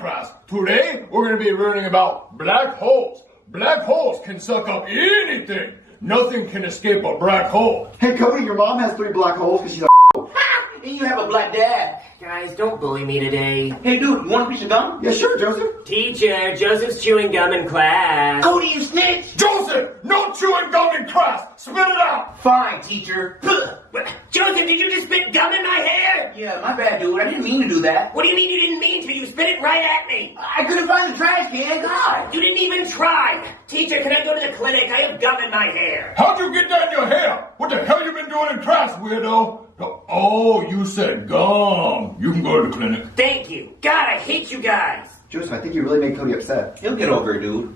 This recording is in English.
class. Today, we're going to be learning about black holes. Black holes can suck up anything. Nothing can escape a black hole. Hey, Cody, your mom has 3 black holes because she's a And you have a black dad. Guys, don't bully me today. Hey, dude, you want a piece of gum? Yeah, sure, Joseph. Teacher, Joseph's chewing gum in class. Cody, you snitch! Joseph, no chewing gum in class. Spit it out. Fine, teacher. Joseph, did you just spit gum in my hair? Yeah, my bad, dude. I didn't mean to do that. What do you mean you didn't mean to? You spit it right at me. I couldn't find the trash can. God. You didn't even try. Teacher, can I go to the clinic? I have gum in my hair. How'd you get that in your hair? What the hell you been doing in class, weirdo? Oh, you said gum. You can go to the clinic. Thank you. God, I hate you guys. Joseph, I think you really made Cody upset. He'll get over it, dude.